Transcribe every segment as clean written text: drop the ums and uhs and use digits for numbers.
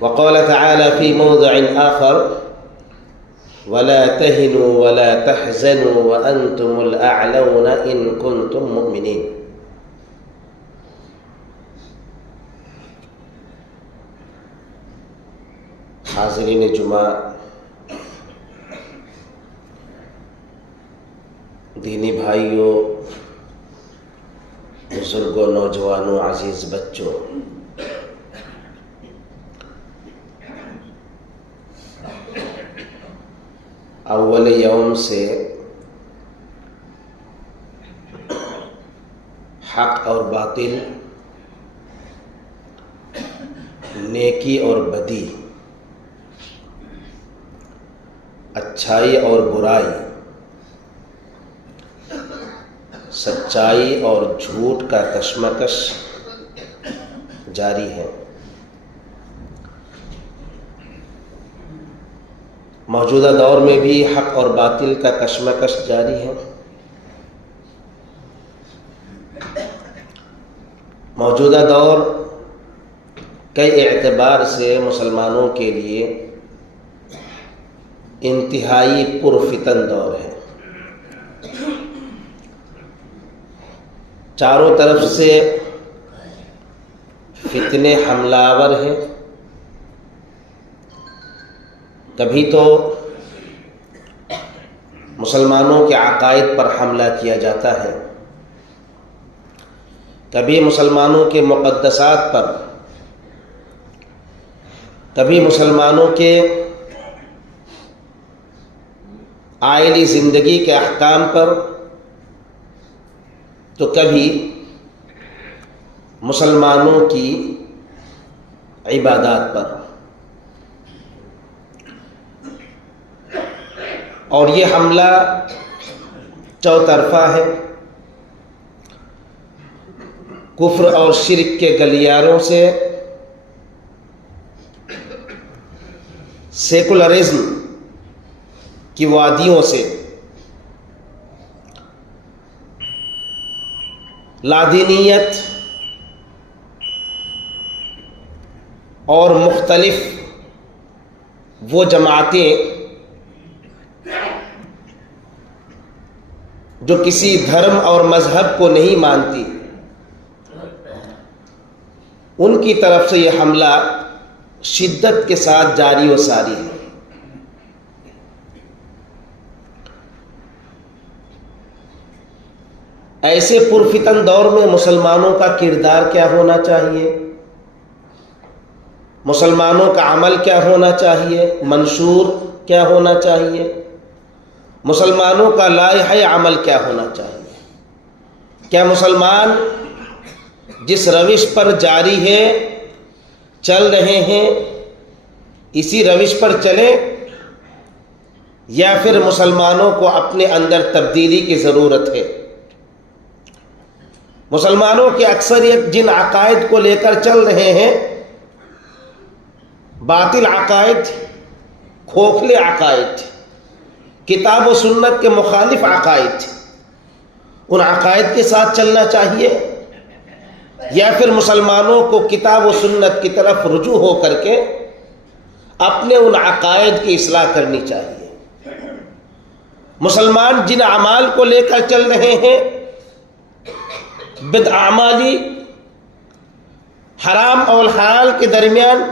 وقال تعالى في موضع آخر ولا تهنوا ولا تحزنوا وأنتم الأعلون إن كنتم مؤمنين۔ حاضرین جمعہ، دینی بھائیوں، بزرگوں، نوجوانوں، عزیز بچوں، اول یوم سے حق اور باطل، نیکی اور بدی، اچھائی اور برائی، سچائی اور جھوٹ کا کشمکش جاری ہے۔ موجودہ دور میں بھی حق اور باطل کا کشمکش جاری ہے۔ موجودہ دور کئی اعتبار سے مسلمانوں کے لیے انتہائی پرفتن دور ہے۔ چاروں طرف سے فتنے حملہ آور ہیں۔ کبھی تو مسلمانوں کے عقائد پر حملہ کیا جاتا ہے، کبھی مسلمانوں کے مقدسات پر، کبھی مسلمانوں کے آئلی زندگی کے احکام پر، تو کبھی مسلمانوں کی عبادات پر۔ اور یہ حملہ چوطرفہ ہے۔ کفر اور شرک کے گلیاروں سے، سیکولرزم کی وادیوں سے، لادینیت اور مختلف وہ جماعتیں جو کسی دھرم اور مذہب کو نہیں مانتی، ان کی طرف سے یہ حملہ شدت کے ساتھ جاری و ساری ہے۔ ایسے پرفتن دور میں مسلمانوں کا کردار کیا ہونا چاہیے، مسلمانوں کا عمل کیا ہونا چاہیے، منشور کیا ہونا چاہیے، مسلمانوں کا لائحہ عمل کیا ہونا چاہیے؟ کیا مسلمان جس روش پر جاری ہے، چل رہے ہیں، اسی روش پر چلیں، یا پھر مسلمانوں کو اپنے اندر تبدیلی کی ضرورت ہے؟ مسلمانوں کی اکثریت جن عقائد کو لے کر چل رہے ہیں، باطل عقائد، کھوکھلے عقائد، کتاب و سنت کے مخالف عقائد، ان عقائد کے ساتھ چلنا چاہیے، یا پھر مسلمانوں کو کتاب و سنت کی طرف رجوع ہو کر کے اپنے ان عقائد کی اصلاح کرنی چاہیے؟ مسلمان جن اعمال کو لے کر چل رہے ہیں، بدعمالی، حرام اور حلال کے درمیان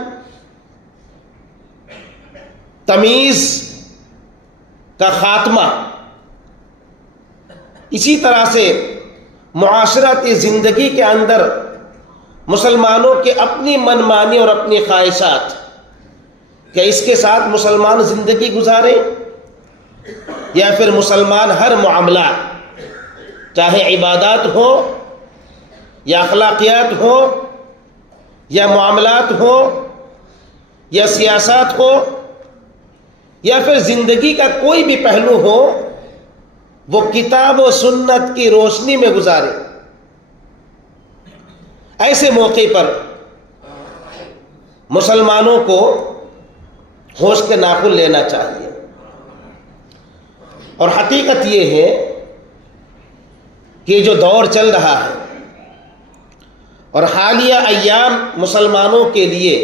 تمیز کا خاتمہ، اسی طرح سے معاشرتی زندگی کے اندر مسلمانوں کی اپنی منمانی اور اپنی خواہشات، کہ اس کے ساتھ مسلمان زندگی گزارے، یا پھر مسلمان ہر معاملہ، چاہے عبادات ہو یا اخلاقیات ہو یا معاملات ہو یا سیاست ہو یا پھر زندگی کا کوئی بھی پہلو ہو، وہ کتاب و سنت کی روشنی میں گزارے۔ ایسے موقع پر مسلمانوں کو ہوش کے ناخن لینا چاہیے۔ اور حقیقت یہ ہے کہ جو دور چل رہا ہے اور حالیہ ایام مسلمانوں کے لیے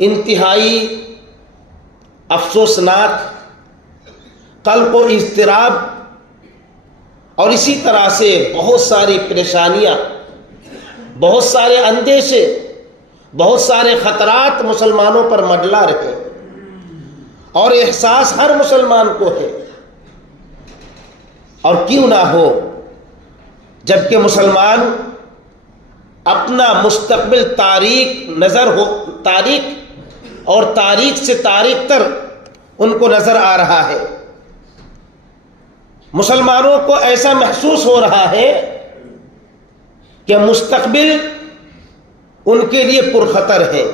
انتہائی افسوسناک، قلق و اضطراب اور اسی طرح سے بہت ساری پریشانیاں، بہت سارے اندیشے، بہت سارے خطرات مسلمانوں پر منڈلا رہے، اور احساس ہر مسلمان کو ہے۔ اور کیوں نہ ہو، جبکہ مسلمان اپنا مستقبل تاریک اور تاریک سے تاریک تر ان کو نظر آ رہا ہے۔ مسلمانوں کو ایسا محسوس ہو رہا ہے کہ مستقبل ان کے لیے پرخطر ہے۔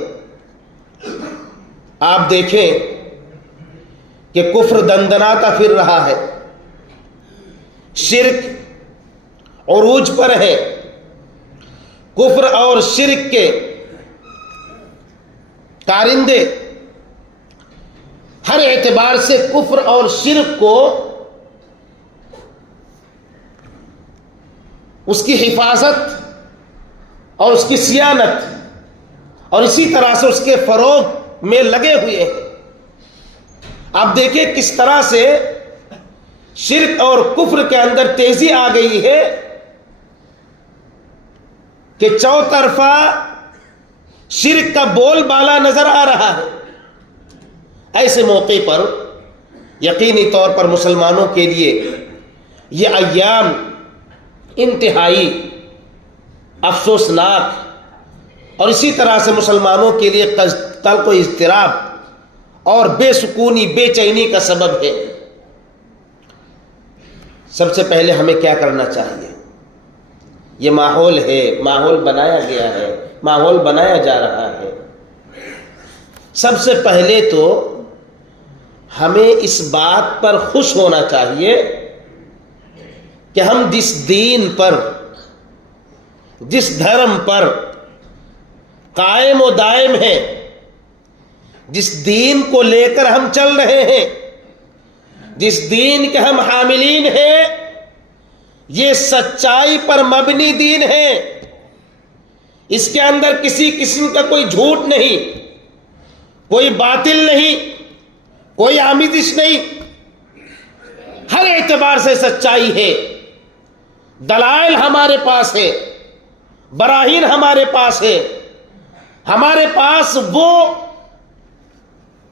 آپ دیکھیں کہ کفر دندناتا پھر رہا ہے، شرک عروج پر ہے، کفر اور شرک کے کارندے ہر اعتبار سے کفر اور شرک کو اس کی حفاظت اور اس کی صیانت اور اسی طرح سے اس کے فروغ میں لگے ہوئے ہیں۔ آپ دیکھیں کس طرح سے شرک اور کفر کے اندر تیزی آ گئی ہے کہ چوطرفہ شرک کا بول بالا نظر آ رہا ہے۔ ایسے موقع پر یقینی طور پر مسلمانوں کے لیے یہ ایام انتہائی افسوسناک اور اسی طرح سے مسلمانوں کے لیے قلق و اضطراب اور بے سکونی، بے چینی کا سبب ہے۔ سب سے پہلے ہمیں کیا کرنا چاہیے؟ یہ ماحول ہے، ماحول بنایا گیا ہے، ماحول بنایا جا رہا ہے۔ سب سے پہلے تو ہمیں اس بات پر خوش ہونا چاہیے کہ ہم جس دین پر، جس دھرم پر قائم و دائم ہیں، جس دین کو لے کر ہم چل رہے ہیں، جس دین کے ہم حاملین ہیں، یہ سچائی پر مبنی دین ہے۔ اس کے اندر کسی قسم کا کوئی جھوٹ نہیں، کوئی باطل نہیں، کوئی آمیزش نہیں، ہر اعتبار سے سچائی ہے۔ دلائل ہمارے پاس ہے، براہین ہمارے پاس ہے، ہمارے پاس وہ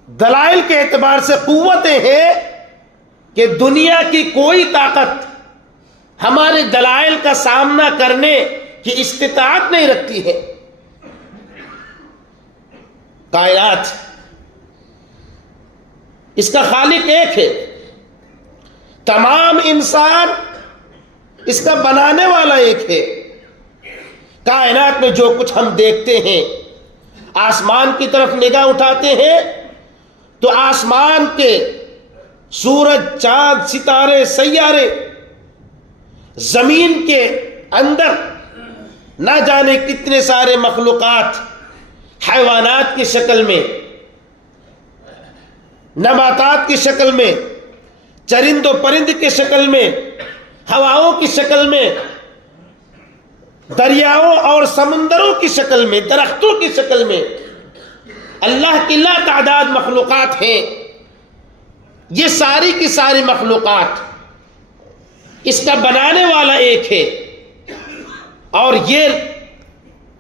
دلائل کے اعتبار سے قوتیں ہیں کہ دنیا کی کوئی طاقت ہمارے دلائل کا سامنا کرنے کی استطاعت نہیں رکھتی ہے۔ کائنات، اس کا خالق ایک ہے، تمام انسان اس کا بنانے والا ایک ہے۔ کائنات میں جو کچھ ہم دیکھتے ہیں، آسمان کی طرف نگاہ اٹھاتے ہیں تو آسمان کے سورج، چاند، ستارے، سیارے، زمین کے اندر نہ جانے کتنے سارے مخلوقات، حیوانات کی شکل میں، نباتات کی شکل میں، چرند و پرند کی شکل میں، ہواؤں کی شکل میں، دریاؤں اور سمندروں کی شکل میں، درختوں کی شکل میں اللہ کی لا تعداد مخلوقات ہیں۔ یہ ساری کی ساری مخلوقات، اس کا بنانے والا ایک ہے۔ اور یہ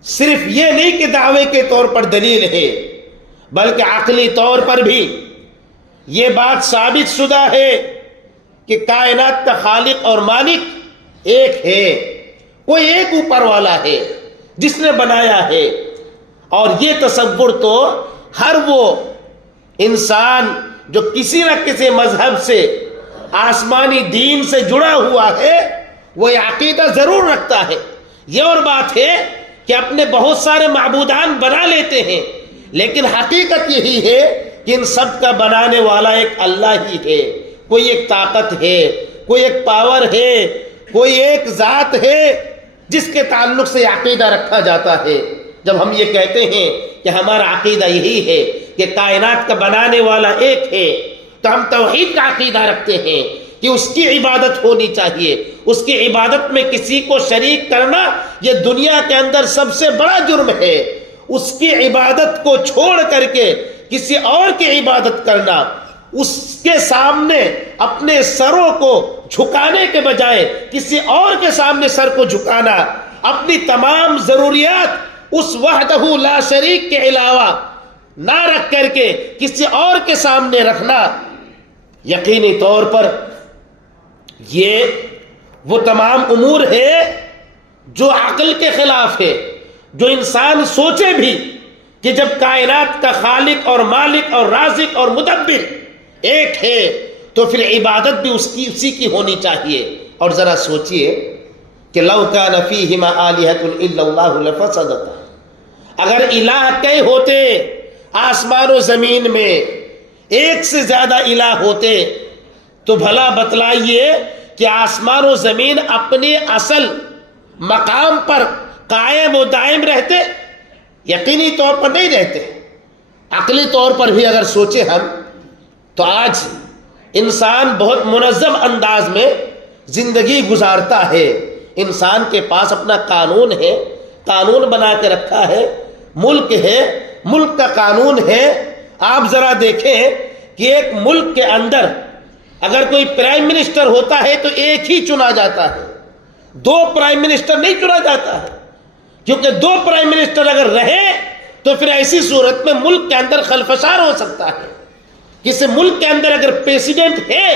صرف یہ نہیں کہ دعوے کے طور پر دلیل ہے، بلکہ عقلی طور پر بھی یہ بات ثابت شدہ ہے کہ کائنات کا خالق اور مالک ایک ہے، کوئی ایک اوپر والا ہے جس نے بنایا ہے۔ اور یہ تصور تو ہر وہ انسان جو کسی نہ کسی مذہب سے، آسمانی دین سے جڑا ہوا ہے، وہ یہ عقیدہ ضرور رکھتا ہے۔ یہ اور بات ہے کہ اپنے بہت سارے معبودان بنا لیتے ہیں، لیکن حقیقت یہی ہے کہ ان سب کا بنانے والا ایک اللہ ہی ہے۔ کوئی ایک طاقت ہے، کوئی ایک پاور ہے، کوئی ایک ذات ہے جس کے تعلق سے عقیدہ رکھا جاتا ہے۔ جب ہم یہ کہتے ہیں کہ ہمارا عقیدہ یہی ہے کہ کائنات کا بنانے والا ایک ہے، تو ہم توحید کا عقیدہ رکھتے ہیں کہ اس کی عبادت ہونی چاہیے۔ اس کی عبادت میں کسی کو شریک کرنا یہ دنیا کے اندر سب سے بڑا جرم ہے، اس کی عبادت کو چھوڑ کر کے کسی اور کی عبادت کرنا، اس کے سامنے اپنے سروں کو جھکانے کے بجائے کسی اور کے سامنے سر کو جھکانا، اپنی تمام ضروریات اس وحدہ لا شریک کے علاوہ نہ رکھ کر کے کسی اور کے سامنے رکھنا، یقینی طور پر یہ وہ تمام امور ہے جو عقل کے خلاف ہے۔ جو انسان سوچے بھی کہ جب کائنات کا خالق اور مالک اور رازق اور مدبر ایک ہے تو پھر عبادت بھی اسی کی ہونی چاہیے۔ اور ذرا سوچئے کہ لو کان فیہما آلہۃ الا اللہ لفسدتا، اگر الہ کئی ہوتے آسمان و زمین میں، ایک سے زیادہ الہ ہوتے تو بھلا بتلائیے کہ آسمان و زمین اپنے اصل مقام پر قائم و دائم رہتے؟ یقینی طور پر نہیں رہتے۔ عقلی طور پر بھی اگر سوچے ہم تو آج انسان بہت منظم انداز میں زندگی گزارتا ہے۔ انسان کے پاس اپنا قانون ہے، قانون بنا کے رکھا ہے، ملک ہے، ملک کا قانون ہے۔ آپ ذرا دیکھیں کہ ایک ملک کے اندر اگر کوئی پرائم منسٹر ہوتا ہے تو ایک ہی چنا جاتا ہے، دو پرائم منسٹر نہیں چنا جاتا ہے، کیونکہ دو پرائم منسٹر اگر رہے تو پھر ایسی صورت میں ملک کے اندر خلفشار ہو سکتا ہے۔ کسی ملک کے اندر اگر پریسیڈنٹ ہے،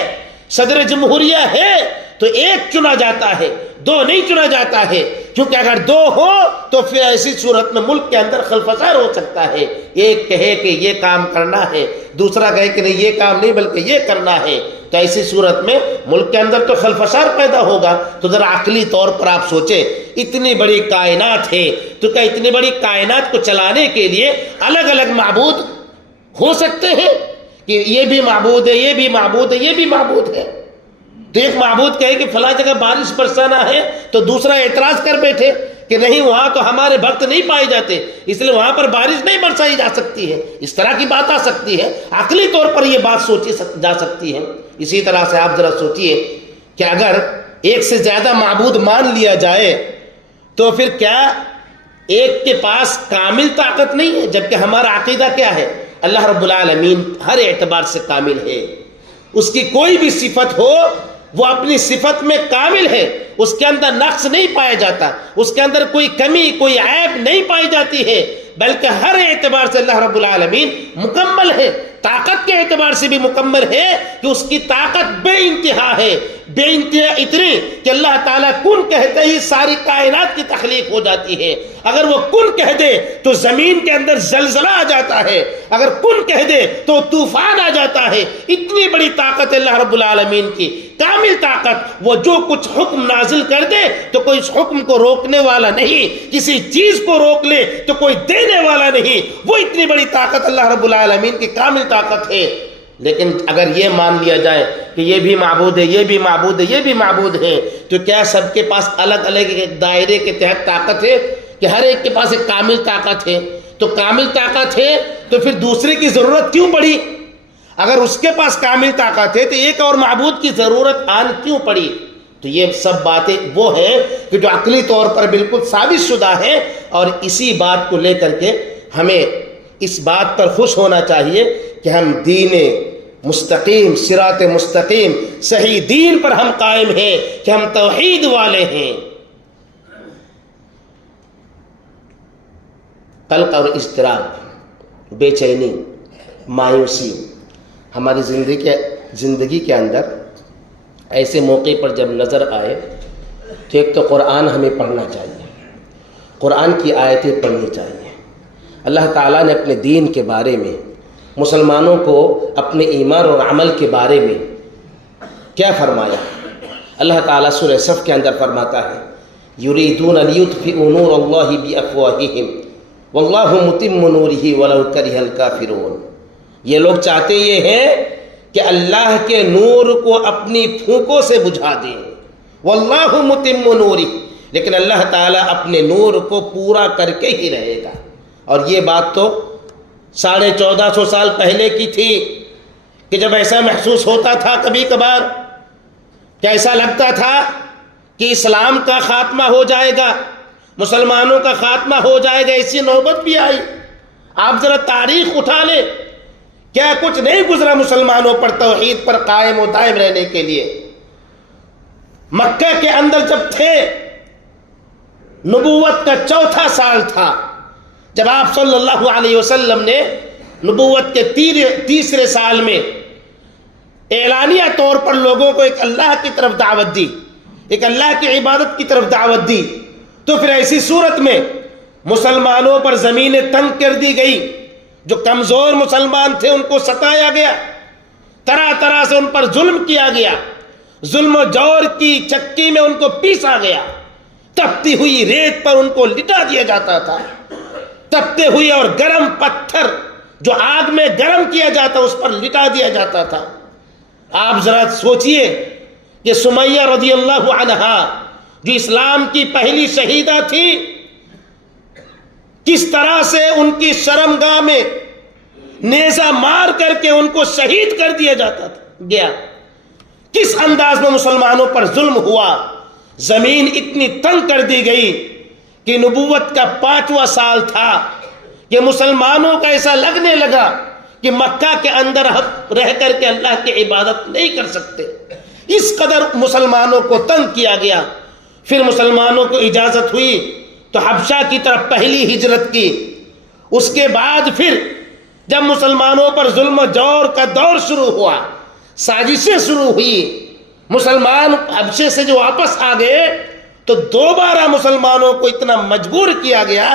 صدر جمہوریہ ہے، تو ایک چنا جاتا ہے، دو نہیں چنا جاتا ہے، کیونکہ اگر دو ہو تو پھر ایسی صورت میں ملک کے اندر خلفشار ہو سکتا ہے۔ ایک کہے کہ یہ کام کرنا ہے، دوسرا کہے کہ نہیں یہ کام نہیں بلکہ یہ کرنا ہے، تو ایسی صورت میں ملک کے اندر تو خلفشار پیدا ہوگا۔ تو ذرا عقلی طور پر آپ سوچیں، اتنی بڑی کائنات ہے تو کیا اتنی بڑی کائنات کو چلانے کے لیے الگ الگ معبود ہو سکتے ہیں کہ یہ بھی معبود ہے، یہ بھی معبود ہے، یہ بھی معبود ہے؟ تو ایک معبود کہے کہ فلاں جگہ بارش برسانا ہے تو دوسرا اعتراض کر بیٹھے کہ نہیں وہاں تو ہمارے بھکت نہیں پائے جاتے، اس لیے وہاں پر بارش نہیں برسائی جا سکتی ہے۔ اس طرح کی بات آ سکتی ہے، عقلی طور پر یہ بات سوچی جا سکتی ہے۔ اسی طرح سے آپ ذرا سوچئے کہ اگر ایک سے زیادہ معبود مان لیا جائے تو پھر کیا ایک کے پاس کامل طاقت نہیں ہے؟ جبکہ ہمارا عقیدہ کیا ہے؟ اللہ رب العالمین ہر اعتبار سے کامل ہے، اس کی کوئی بھی صفت ہو وہ اپنی صفت میں کامل ہے، اس کے اندر نقص نہیں پایا جاتا، اس کے اندر کوئی کمی کوئی عیب نہیں پائی جاتی ہے، بلکہ ہر اعتبار سے اللہ رب العالمین مکمل ہے۔ طاقت کے اعتبار سے بھی مکمل ہے کہ اس کی طاقت بے انتہا ہے، بے انتہا اتنی کہ اللہ تعالیٰ کن کہتے ہی ساری کائنات کی تخلیق ہو جاتی ہے۔ اگر وہ کن کہہ دے تو زمین کے اندر زلزلہ آ جاتا ہے، اگر کن کہہ دے تو طوفان آ جاتا ہے۔ اتنی بڑی طاقت اللہ رب العالمین کی، کامل طاقت۔ وہ جو کچھ حکم نازل کر دے تو کوئی اس حکم کو روکنے والا نہیں، کسی چیز کو روک لے تو کوئی دینے والا نہیں۔ وہ اتنی بڑی طاقت اللہ رب العالمین کی کامل طاقت ہے۔ لیکن اگر یہ مان لیا جائے کہ یہ بھی معبود ہے، یہ بھی معبود ہے، یہ بھی معبود ہے، تو کیا سب کے پاس الگ الگ ایک دائرے کے تحت طاقت ہے کہ ہر ایک کے پاس ایک کامل طاقت ہے؟ تو کامل طاقت ہے تو پھر دوسرے کی ضرورت کیوں پڑی؟ اگر اس کے پاس کامل طاقت ہے تو ایک اور معبود کی ضرورت آن کیوں پڑی؟ تو یہ سب باتیں وہ ہیں کہ جو عقلی طور پر بالکل ثابت شدہ ہیں، اور اسی بات کو لے کر کے ہمیں اس بات پر خوش ہونا چاہیے کہ ہم دین مستقیم، صراط مستقیم، صحیح دین پر ہم قائم ہیں، کہ ہم توحید والے ہیں۔ قلق اور اضطراب، بے چینی، مایوسی ہماری زندگی کے اندر ایسے موقع پر جب نظر آئے تو ایک تو قرآن ہمیں پڑھنا چاہیے، قرآن کی آیتیں پڑھنی چاہیے۔ اللہ تعالیٰ نے اپنے دین کے بارے میں، مسلمانوں کو اپنے ایمان اور عمل کے بارے میں کیا فرمایا؟ اللہ تعالیٰ سورہ صف کے اندر فرماتا ہے یریدون لیطفئوا نور اللہ بافواہہم واللہ متم نورہ ولو کرہ الکافرون۔ یہ لوگ چاہتے یہ ہیں کہ اللہ کے نور کو اپنی پھونکوں سے بجھا دیں، واللہ متم نورہ، لیکن اللہ تعالیٰ اپنے نور کو پورا کر کے ہی رہے گا۔ اور یہ بات تو 1450 سال پہلے کی تھی کہ جب ایسا محسوس ہوتا تھا کبھی کبھار کہ ایسا لگتا تھا کہ اسلام کا خاتمہ ہو جائے گا، مسلمانوں کا خاتمہ ہو جائے گا، ایسی نوبت بھی آئی۔ آپ ذرا تاریخ اٹھا لیں، کیا کچھ نہیں گزرا مسلمانوں پر توحید پر قائم و دائم رہنے کے لیے۔ مکہ کے اندر جب تھے، نبوت کا 4تھا سال تھا، جب آپ صلی اللہ علیہ وسلم نے نبوت کے 3رے سال میں اعلانیہ طور پر لوگوں کو ایک اللہ کی طرف دعوت دی، ایک اللہ کی عبادت کی طرف دعوت دی، تو پھر ایسی صورت میں مسلمانوں پر زمینیں تنگ کر دی گئی۔ جو کمزور مسلمان تھے ان کو ستایا گیا، طرح طرح سے ان پر ظلم کیا گیا، ظلم و جور کی چکی میں ان کو پیسا گیا، تپتی ہوئی ریت پر ان کو لٹا دیا جاتا تھا، تپتے ہوئے اور گرم پتھر جو آگ میں گرم کیا جاتا اس پر لٹا دیا جاتا تھا۔ آپ ذرا سوچئے کہ سمیہ رضی اللہ عنہا جو اسلام کی پہلی شہیدہ تھی، کس طرح سے ان کی شرمگاہ میں نیزہ مار کر کے ان کو شہید کر دیا جاتا گیا، کس انداز میں مسلمانوں پر ظلم ہوا۔ زمین اتنی تنگ کر دی گئی کہ نبوت کا 5واں سال تھا کہ مسلمانوں کا ایسا لگنے لگا کہ مکہ کے اندر رہ کر کے اللہ کی عبادت نہیں کر سکتے، اس قدر مسلمانوں کو تنگ کیا گیا۔ پھر مسلمانوں کو اجازت ہوئی تو حبشہ کی طرف پہلی ہجرت کی۔ اس کے بعد پھر جب مسلمانوں پر ظلم و جور کا دور شروع ہوا، سازشیں شروع ہوئی، مسلمان حبشے سے جو واپس آ گئے تو دوبارہ مسلمانوں کو اتنا مجبور کیا گیا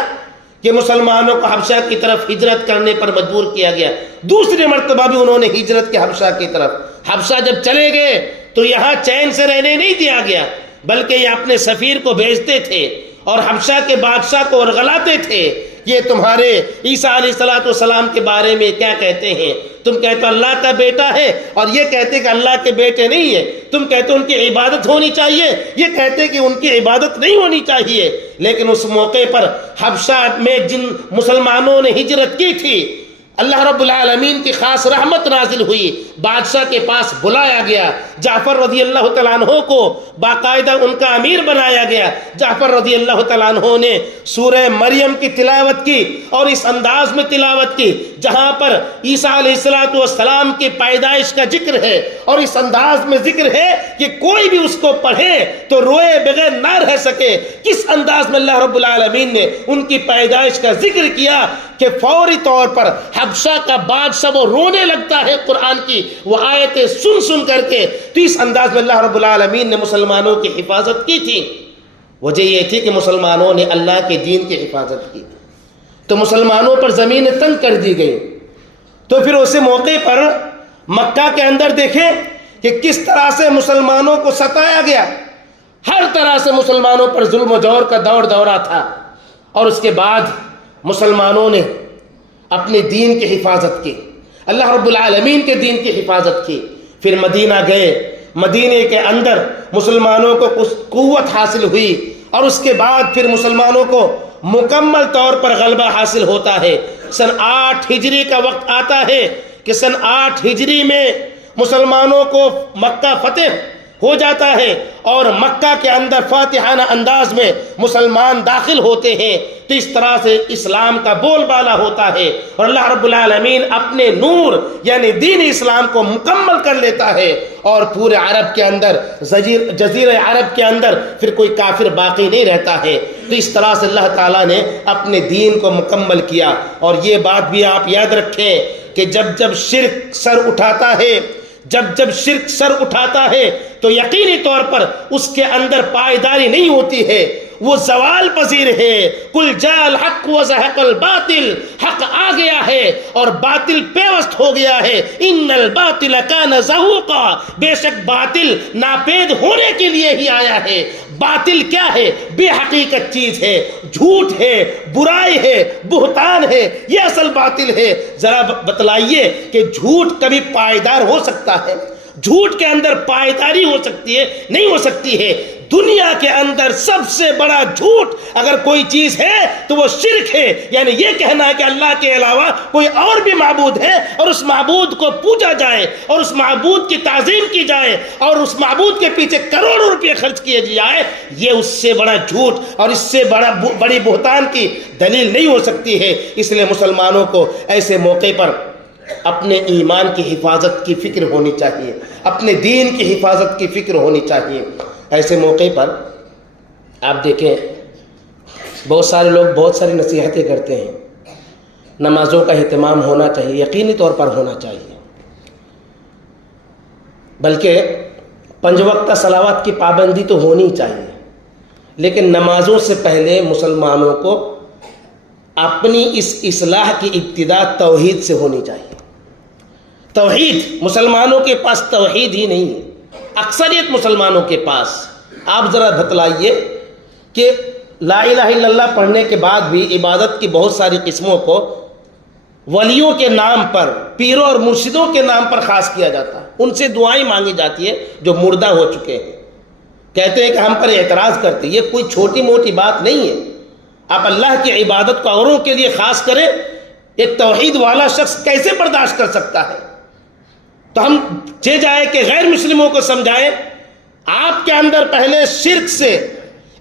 کہ مسلمانوں کو حبشہ کی طرف ہجرت کرنے پر مجبور کیا گیا۔ دوسری مرتبہ بھی انہوں نے ہجرت کی حبشہ کی طرف۔ حبشہ جب چلے گئے تو یہاں چین سے رہنے نہیں دیا گیا، بلکہ یہ اپنے سفیر کو بھیجتے تھے اور حبشہ کے بادشاہ کو ورغلاتے تھے، یہ تمہارے عیسیٰ علیہ السلام کے بارے میں کیا کہتے ہیں؟ تم کہتے اللہ کا بیٹا ہے، اور یہ کہتے کہ اللہ کے بیٹے نہیں ہے۔ تم کہتے ان کی عبادت ہونی چاہیے، یہ کہتے کہ ان کی عبادت نہیں ہونی چاہیے۔ لیکن اس موقع پر حبشہ میں جن مسلمانوں نے ہجرت کی تھی، اللہ رب العالمین کی خاص رحمت نازل ہوئی، بادشاہ کے پاس بلایا گیا، جعفر رضی اللہ تعالیٰ عنہ کو باقاعدہ ان کا امیر بنایا گیا۔ جعفر رضی اللہ تعالیٰ عنہ نے سورہ مریم کی تلاوت کی، اور اس انداز میں تلاوت کی جہاں پر عیسیٰ علیہ السلام کی پیدائش کا ذکر ہے، اور اس انداز میں ذکر ہے کہ کوئی بھی اس کو پڑھے تو روئے بغیر نہ رہ سکے۔ کس انداز میں اللہ رب العالمین نے ان کی پیدائش کا ذکر کیا کہ فوری طور پر حبشہ کا بادشاہ وہ رونے لگتا ہے قرآن کی وہ آیتیں سن سن کر کے۔ تو اس انداز میں اللہ رب العالمین نے مسلمانوں کی حفاظت کی تھی۔ وجہ یہ تھی کہ مسلمانوں نے اللہ کے دین کی حفاظت کی، تو مسلمانوں پر زمین تنگ کر دی گئی۔ تو پھر اسی موقع پر مکہ کے اندر دیکھیں کہ کس طرح سے مسلمانوں کو ستایا گیا، ہر طرح سے مسلمانوں پر ظلم و جور کا دورہ تھا۔ اور اس کے بعد مسلمانوں نے اپنے دین کی حفاظت کی، اللہ رب العالمین کے دین کی حفاظت کی۔ پھر مدینہ گئے، مدینے کے اندر مسلمانوں کو قوت حاصل ہوئی، اور اس کے بعد پھر مسلمانوں کو مکمل طور پر غلبہ حاصل ہوتا ہے۔ سن 8 ہجری کا وقت آتا ہے کہ سن 8 ہجری میں مسلمانوں کو مکہ فتح ہو جاتا ہے، اور مکہ کے اندر فاتحانہ انداز میں مسلمان داخل ہوتے ہیں۔ تو اس طرح سے اسلام کا بول بالا ہوتا ہے، اور اللہ رب العالمین اپنے نور یعنی دین اسلام کو مکمل کر لیتا ہے، اور پورے عرب کے اندر جزیرہ عرب کے اندر پھر کوئی کافر باقی نہیں رہتا ہے۔ تو اس طرح سے اللہ تعالیٰ نے اپنے دین کو مکمل کیا۔ اور یہ بات بھی آپ یاد رکھیں کہ جب شرک سر اٹھاتا ہے، جب شرک سر اٹھاتا ہے تو یقینی طور پر اس کے اندر پائیداری نہیں ہوتی ہے، وہ زوال پذیر ہے۔ قل جاء الحق وزهق الباطل، حق آ گیا ہے اور باطل پیوست ہو گیا ہے۔ ان الباطل کان زہوقا، بے شک باطل ناپید ہونے کے لیے ہی آیا ہے۔ باطل کیا ہے؟ بے حقیقت چیز ہے، جھوٹ ہے، برائی ہے، بہتان ہے، یہ اصل باطل ہے۔ ذرا بتلائیے کہ جھوٹ کبھی پائیدار ہو سکتا ہے؟ جھوٹ کے اندر پائیداری ہو سکتی ہے؟ نہیں ہو سکتی ہے۔ دنیا کے اندر سب سے بڑا جھوٹ اگر کوئی چیز ہے تو وہ شرک ہے، یعنی یہ کہنا ہے کہ اللہ کے علاوہ کوئی اور بھی معبود ہے اور اس معبود کو پوجا جائے اور اس معبود کی تعظیم کی جائے اور اس معبود کے پیچھے کروڑوں روپے خرچ کیے جائے، یہ اس سے بڑا جھوٹ اور اس سے بڑی بہتان کی دلیل نہیں ہو سکتی ہے۔ اس لیے مسلمانوں کو ایسے موقع پر اپنے ایمان کی حفاظت کی فکر ہونی چاہیے، اپنے دین کی حفاظت کی فکر ہونی چاہیے۔ ایسے موقع پر آپ دیکھیں بہت سارے لوگ بہت ساری نصیحتیں کرتے ہیں، نمازوں کا اہتمام ہونا چاہیے، یقینی طور پر ہونا چاہیے، بلکہ 5 وقتہ صلوات کی پابندی تو ہونی چاہیے، لیکن نمازوں سے پہلے مسلمانوں کو اپنی اس اصلاح کی ابتدا توحید سے ہونی چاہیے۔ توحید، مسلمانوں کے پاس توحید ہی نہیں ہے، اکثریت مسلمانوں کے پاس۔ آپ ذرا بتلائیے کہ لا الہ الا اللہ پڑھنے کے بعد بھی عبادت کی بہت ساری قسموں کو ولیوں کے نام پر، پیروں اور مرشدوں کے نام پر خاص کیا جاتا ہے، ان سے دعائیں مانگی جاتی ہے جو مردہ ہو چکے ہیں، کہتے ہیں کہ ہم پر اعتراض کرتے ہیں۔ یہ کوئی چھوٹی موٹی بات نہیں ہے۔ آپ اللہ کی عبادت کو اوروں کے لیے خاص کریں، ایک توحید والا شخص کیسے برداشت کر سکتا ہے؟ تو ہم جائے کہ غیر مسلموں کو سمجھائیں، آپ کے اندر پہلے شرک سے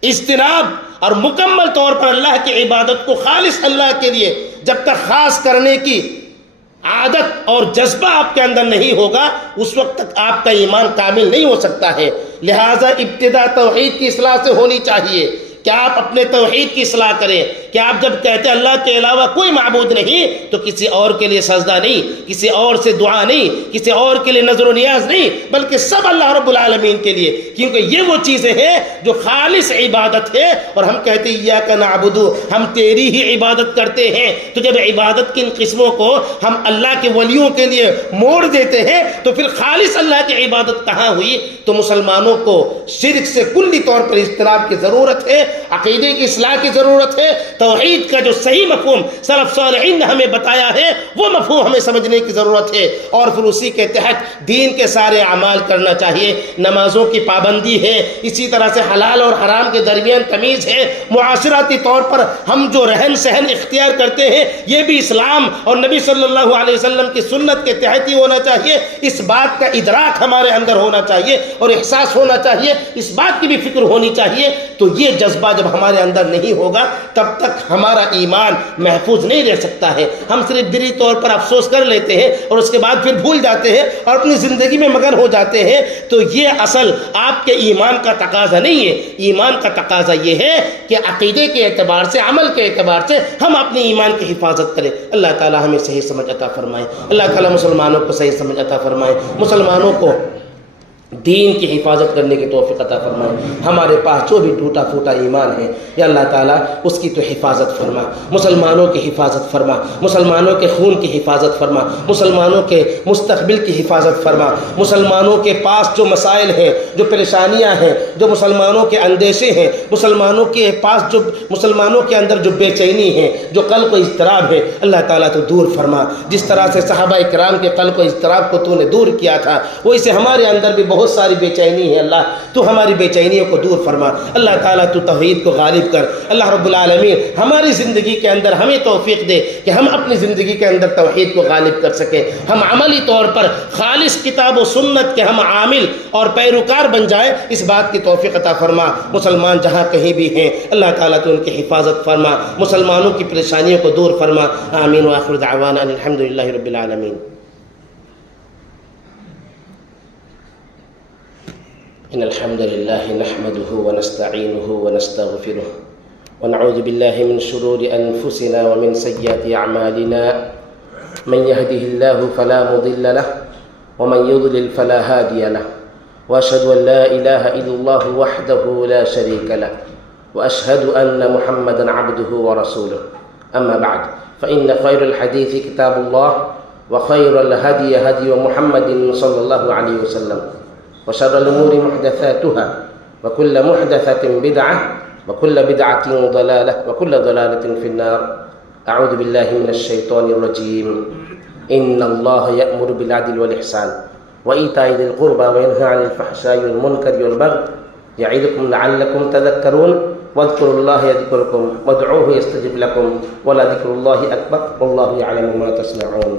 اجتناب اور مکمل طور پر اللہ کی عبادت کو خالص اللہ کے لیے جب تک خاص کرنے کی عادت اور جذبہ آپ کے اندر نہیں ہوگا، اس وقت تک آپ کا ایمان کامل نہیں ہو سکتا ہے۔ لہٰذا ابتدا توحید کی اصلاح سے ہونی چاہیے کہ آپ اپنے توحید کی اصلاح کریں، کہ آپ جب کہتے ہیں اللہ کے علاوہ کوئی معبود نہیں تو کسی اور کے لیے سجدہ نہیں، کسی اور سے دعا نہیں، کسی اور کے لیے نظر و نیاز نہیں، بلکہ سب اللہ رب العالمین کے لیے، کیونکہ یہ وہ چیزیں ہیں جو خالص عبادت ہے۔ اور ہم کہتے ہیں ایاک نعبد، ہم تیری ہی عبادت کرتے ہیں۔ تو جب عبادت کی ان قسموں کو ہم اللہ کے ولیوں کے لیے موڑ دیتے ہیں تو پھر خالص اللہ کی عبادت کہاں ہوئی؟ تو مسلمانوں کو شرک سے کلی طور پر اجتناب کی ضرورت ہے، عقیدے کی اصلاح کی ضرورت ہے، توحید کا جو صحیح مفہوم سلف صالحین نے ہمیں بتایا ہے وہ مفہوم ہمیں سمجھنے کی ضرورت ہے، اور پھر اسی کے تحت دین کے سارے اعمال کرنا چاہیے۔ نمازوں کی پابندی ہے، اسی طرح سے حلال اور حرام کے درمیان تمیز ہے، معاشرتی طور پر ہم جو رہن سہن اختیار کرتے ہیں یہ بھی اسلام اور نبی صلی اللہ علیہ وسلم کی سنت کے تحت ہی ہونا چاہیے۔ اس بات کا ادراک ہمارے اندر ہونا چاہیے اور احساس ہونا چاہیے، اس بات کی بھی فکر ہونی چاہیے۔ تو یہ جذبہ جب ہمارے اندر نہیں ہوگا تب تک ہمارا ایمان محفوظ نہیں رہ سکتا ہے۔ ہم صرف دلی طور پر افسوس کر لیتے ہیں اور اس کے بعد پھر بھول جاتے ہیں اور اپنی زندگی میں مگن ہو جاتے ہیں۔ تو یہ اصل آپ کے ایمان کا تقاضا نہیں ہے۔ ایمان کا تقاضا یہ ہے کہ عقیدے کے اعتبار سے، عمل کے اعتبار سے ہم اپنے ایمان کی حفاظت کریں۔ اللہ تعالی ہمیں صحیح سمجھ عطا فرمائے، اللہ تعالی مسلمانوں کو صحیح سمجھ عطا فرمائے، مسلمانوں کو دین کی حفاظت کرنے کی توفیق عطا فرمائے۔ ہمارے پاس جو بھی ٹوٹا پھوٹا ایمان ہے یا اللہ تعالیٰ اس کی تو حفاظت فرما، مسلمانوں کی حفاظت فرما، مسلمانوں کے خون کی حفاظت فرما، مسلمانوں کے مستقبل کی حفاظت فرما۔ مسلمانوں کے پاس جو مسائل ہیں، جو پریشانیاں ہیں، جو مسلمانوں کے اندیشے ہیں، مسلمانوں کے پاس جو مسلمانوں کے اندر جو بے چینی ہے، جو قلب و اضطراب ہے، اللہ تعالیٰ تو دور فرما۔ جس طرح سے صحابہ کرام کے قلب و اضطراب کو تو نے دور کیا تھا، ویسے ہمارے اندر بھی بہت ساری بے چینی ہے، اللہ تو ہماری بے چینیوں کو دور فرما۔ اللہ تعالیٰ تو توحید کو غالب کر۔ اللہ رب العالمین ہماری زندگی کے اندر ہمیں توفیق دے کہ ہم اپنی زندگی کے اندر توحید کو غالب کر سکیں، ہم عملی طور پر خالص کتاب و سنت کے ہم عامل اور پیروکار بن جائیں، اس بات کی توفیق عطا فرما۔ مسلمان جہاں کہیں بھی ہیں اللہ تعالیٰ تو ان کی حفاظت فرما، مسلمانوں کی پریشانیوں کو دور فرما۔ آمین وآخر دعوانا ان الحمد للہ رب العالمین۔ إن الحمد لله نحمده ونستعينه ونستغفره ونعوذ بالله من شرور أنفسنا ومن سيئات أعمالنا، من يهده الله فلا مضل له ومن يضلل فلا هادي له، وأشهد أن لا إله إلا الله وحده لا شريك له، وأشهد أن محمدا عبده ورسوله. أما بعد فإن خير الحديث كتاب الله، وخير الهدي هدي محمد صلى الله عليه وسلم، وشر الأمور محدثاتها، وكل محدثة بدعة، وكل بدعة ضلالة، وكل ضلالة في النار. أعوذ بالله من الشيطان الرجيم. إن الله يأمر بالعدل والإحسان وإيتاء ذي القربى وينهى عن الفحشاء والمنكر والبغي يعظكم لعلكم تذكرون واذكروا الله يذكركم وادعوه يستجب لكم ولذكر الله أكبر والله يعلم ما تصنعون.